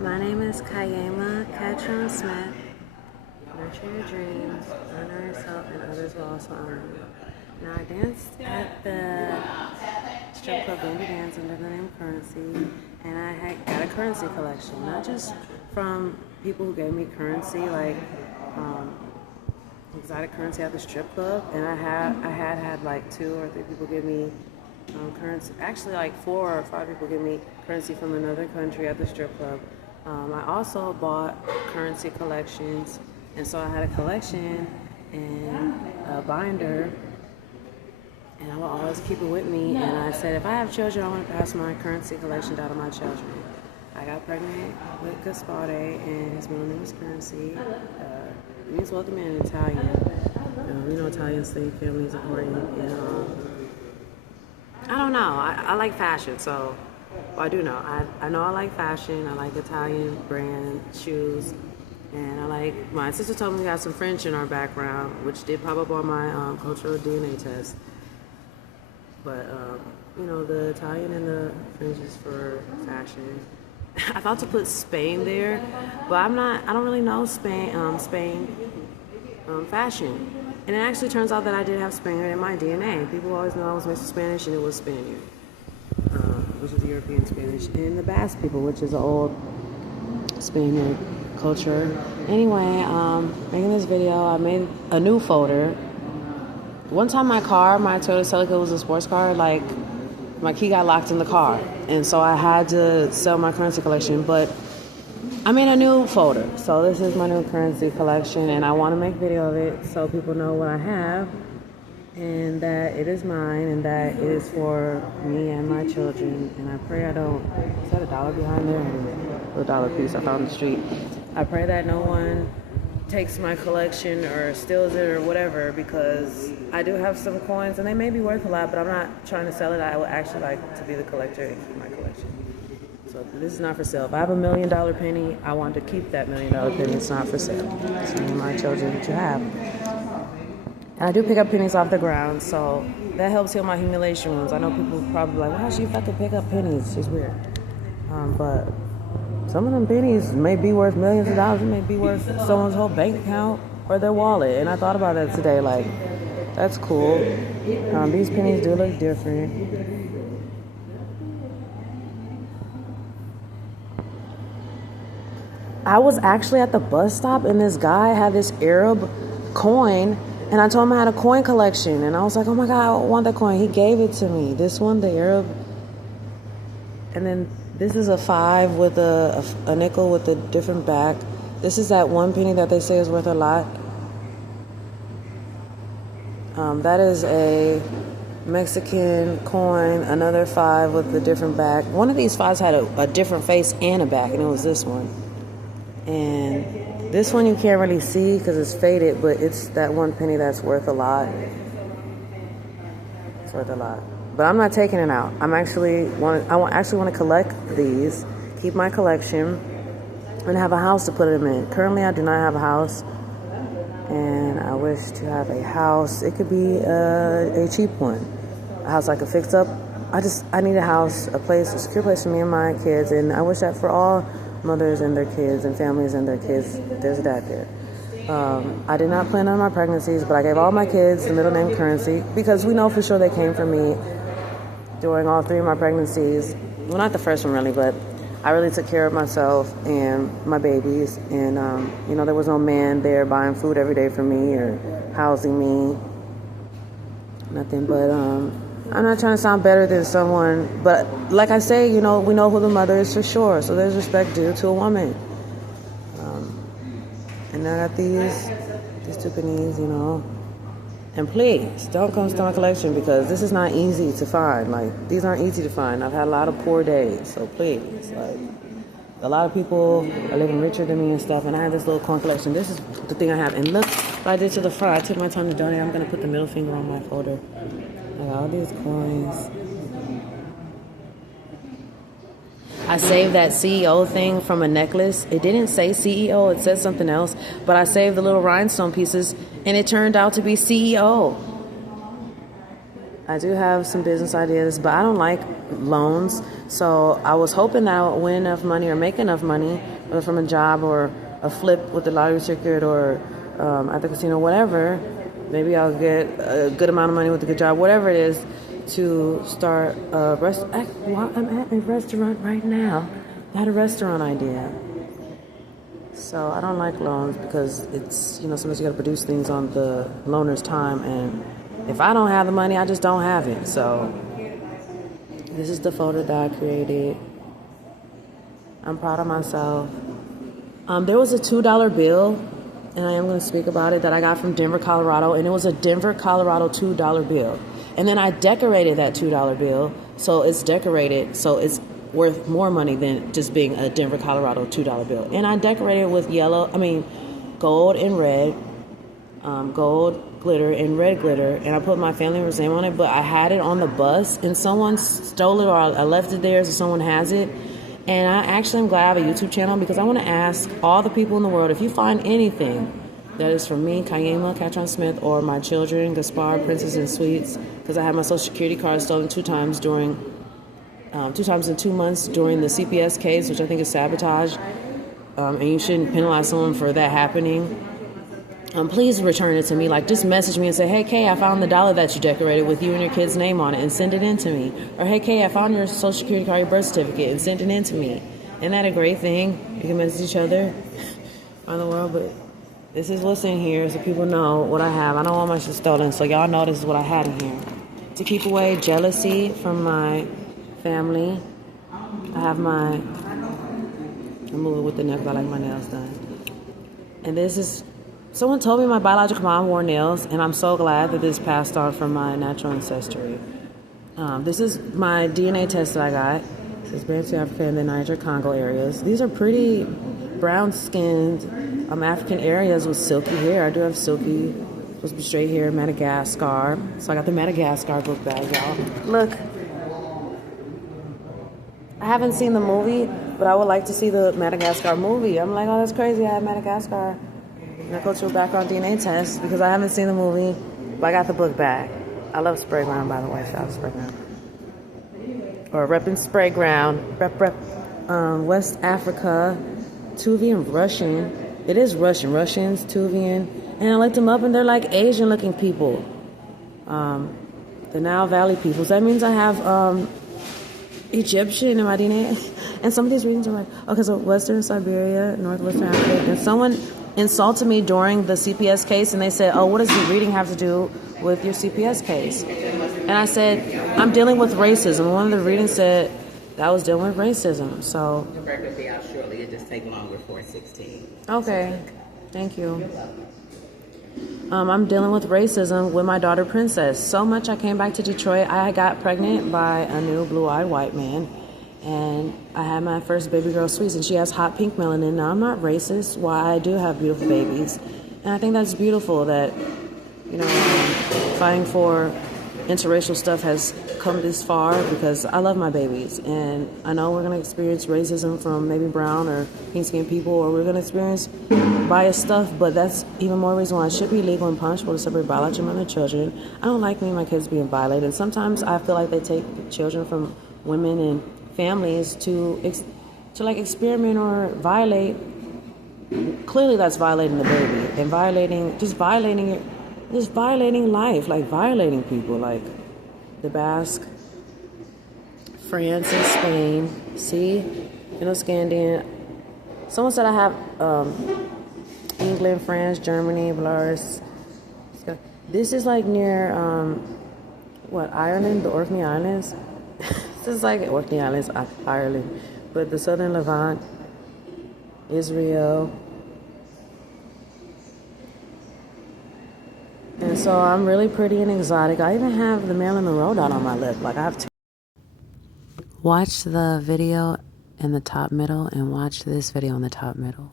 My name is Kyema Catron Smith. Nurture your dreams, honor yourself, and others will also honor you. Now, I danced at the strip club Baby Dance under the name Currency, and I had got a currency collection, not just from people who gave me currency, like exotic currency at the strip club, and I had like 2 or 3 people give me currency. Actually, like 4 or 5 people give me currency from another country at the strip club. I also bought currency collections, and so I had a collection and a binder, and I will always keep it with me. And I said, if I have children, I want to pass my currency collection down to my children. I got pregnant with Gaspare, and his middle name is Currency. It means welcome in Italian. You know, Italian slave family is important. And I don't know. I like fashion, so well, I do know. I know I like fashion. I like Italian brand shoes, and I like. My sister told me we got some French in our background, which did pop up on my cultural DNA test. But you know, the Italian and the French is for fashion. I thought to put Spain there, but I'm not. I don't really know Spain fashion. And it actually turns out that I did have Spaniard in my DNA. People always know I was mixed with Spanish, and it was Spaniard, which is European Spanish, and the Basque people, which is an old Spaniard culture. Anyway, making this video, I made a new folder. One time my Toyota Celica was a sports car, like my key got locked in the car, and so I had to sell my currency collection, but I made a new folder. So this is my new currency collection, and I want to make video of it so people know what I have and that it is mine and that it is for me and my children. And I pray I don't... Is that $1 behind there? A $1 piece I found in the street. I pray that no one takes my collection or steals it or whatever, because I do have some coins and they may be worth a lot, but I'm not trying to sell it. I would actually like to be the collector and keep my collection. So this is not for sale. If I have $1 million penny, I want to keep that $1 million penny. It's not for sale. It's me and my children that you have. And I do pick up pennies off the ground, so that helps heal my humiliation wounds. I know people probably like, why should you fucking pick up pennies? It's weird. But some of them pennies may be worth millions of dollars. It may be worth someone's whole bank account or their wallet. And I thought about that today. Like, that's cool. These pennies do look different. I was actually at the bus stop, and this guy had this Arab coin, and I told him I had a coin collection, and I was like, oh my God, I want that coin. He gave it to me. This one, the Arab, and then this is a 5 with a nickel with a different back. This is that 1 penny that they say is worth a lot. That is a Mexican coin, another 5 with a different back. One of these 5s had a different face and a back, and it was this one. And this one you can't really see because it's faded, but it's that 1 penny that's worth a lot. It's worth a lot. But I'm not taking it out. I actually want to collect these, keep my collection, and have a house to put them in. Currently, I do not have a house, and I wish to have a house. It could be a cheap one, a house I could fix up. I need a house, a place, a secure place for me and my kids, and I wish that for all mothers and their kids and families and their kids. There's that there. I did not plan on my pregnancies, but I gave all my kids the middle name Currency because we know for sure they came from me during all 3 of my pregnancies. Well, not the first one really, but I really took care of myself and my babies. And, you know, there was no man there buying food every day for me or housing me. Nothing, but I'm not trying to sound better than someone, but like I say, you know, we know who the mother is for sure, so there's respect due to a woman. And I got these 2 pennies, you know. And please, don't come to my collection because this is not easy to find. Like, these aren't easy to find. I've had a lot of poor days, so please, like, a lot of people are living richer than me and stuff, and I have this little coin collection. This is the thing I have, and look what I did to the front. I took my time to donate. I'm going to put the middle finger on my folder. I got all these coins. I saved that CEO thing from a necklace. It didn't say CEO, it said something else, but I saved the little rhinestone pieces, and it turned out to be CEO. I do have some business ideas, but I don't like loans. So I was hoping that I would win enough money or make enough money, whether from a job or a flip with the lottery ticket or at the casino, whatever. Maybe I'll get a good amount of money with a good job, whatever it is, to start a restaurant. I'm at a restaurant right now. I had a restaurant idea. So I don't like loans because it's, sometimes you got to produce things on the loaner's time. And if I don't have the money, I just don't have it. So this is the photo that I created. I'm proud of myself. There was a $2 bill, and I am going to speak about it, that I got from Denver, Colorado. And it was a Denver, Colorado $2 bill. And then I decorated that $2 bill. So it's decorated. So it's worth more money than just being a Denver, Colorado $2 bill. And I decorated it with gold and red, gold glitter and red glitter, and I put my family member's name on it, but I had it on the bus and someone stole it, or I left it there so someone has it. And I actually am glad I have a YouTube channel, because I want to ask all the people in the world, if you find anything that is from me, Kyema, Catron Smith, or my children, Gaspar, Princess, and Sweets, because I had my Social Security card stolen 2 times in 2 months during the CPS case, which I think is sabotage, and you shouldn't penalize someone for that happening. Please return it to me. Like, just message me and say, hey, Kay, I found the dollar that you decorated with you and your kid's name on it, and send it in to me. Or, hey, Kay, I found your Social Security card, your birth certificate, and send it in to me. Isn't that a great thing? You can message each other around the world, but this is what's in here so people know what I have. I don't want my shit stolen, so y'all know this is what I had in here. To keep away jealousy from my family, I have I'm moving with the nails. I like my nails done. And this is, someone told me my biological mom wore nails, and I'm so glad that this passed on from my natural ancestry. This is my DNA test that I got. This is Bantu Africa and the Niger Congo areas. These are pretty brown-skinned African areas with silky hair. I do have silky, supposed to be straight hair, Madagascar. So I got the Madagascar book bag, y'all. Look. I haven't seen the movie, but I would like to see the Madagascar movie. I'm like, oh, that's crazy. I have Madagascar in a cultural background DNA test because I haven't seen the movie, but I got the book back. I love Spray Ground, by the way. Shout out to Spray Ground. Or repping Spray Ground. West Africa, Tuvian Russian. It is Russian. Russians, Tuvian. And I looked them up, and they're like Asian-looking people. The Nile Valley peoples. That means I have Egyptian in my DNA. And some of these readings are like, okay, so Western Siberia, Northwestern Africa. And someone insulted me during the CPS case, and they said, oh, what does the reading have to do with your CPS case? And I said, I'm dealing with racism. One of the readings said that I was dealing with racism. So the record will be out shortly. It just takes longer for 16. Okay, thank you. I'm dealing with racism with my daughter Princess. So much I came back to Detroit. I got pregnant by a new blue-eyed white man, and I had my first baby girl Sweets, and she has hot pink melanin. Now, I'm not racist. Why, I do have beautiful babies, and I think that's beautiful that, fighting for interracial stuff has come this far, because I love my babies, and I know we're going to experience racism from maybe brown or pink-skinned people, or we're going to experience biased stuff, but that's even more reason why it should be legal and punishable to separate biological men and children. I don't like me and my kids being violated, and sometimes I feel like they take children from women and families to experiment or violate. Clearly that's violating the baby, and violating life, like violating people, like the Basque, France, and Spain. See, Scandinavian. Someone said I have England, France, Germany, Belarus. This is like near Ireland, the Orkney Islands. This is like Orkney Islands, Ireland, but the Southern Levant, Israel. And so I'm really pretty and exotic. I even have the Marilyn Monroe dot on my lip. Like, I have to watch the video in the top middle and watch this video in the top middle.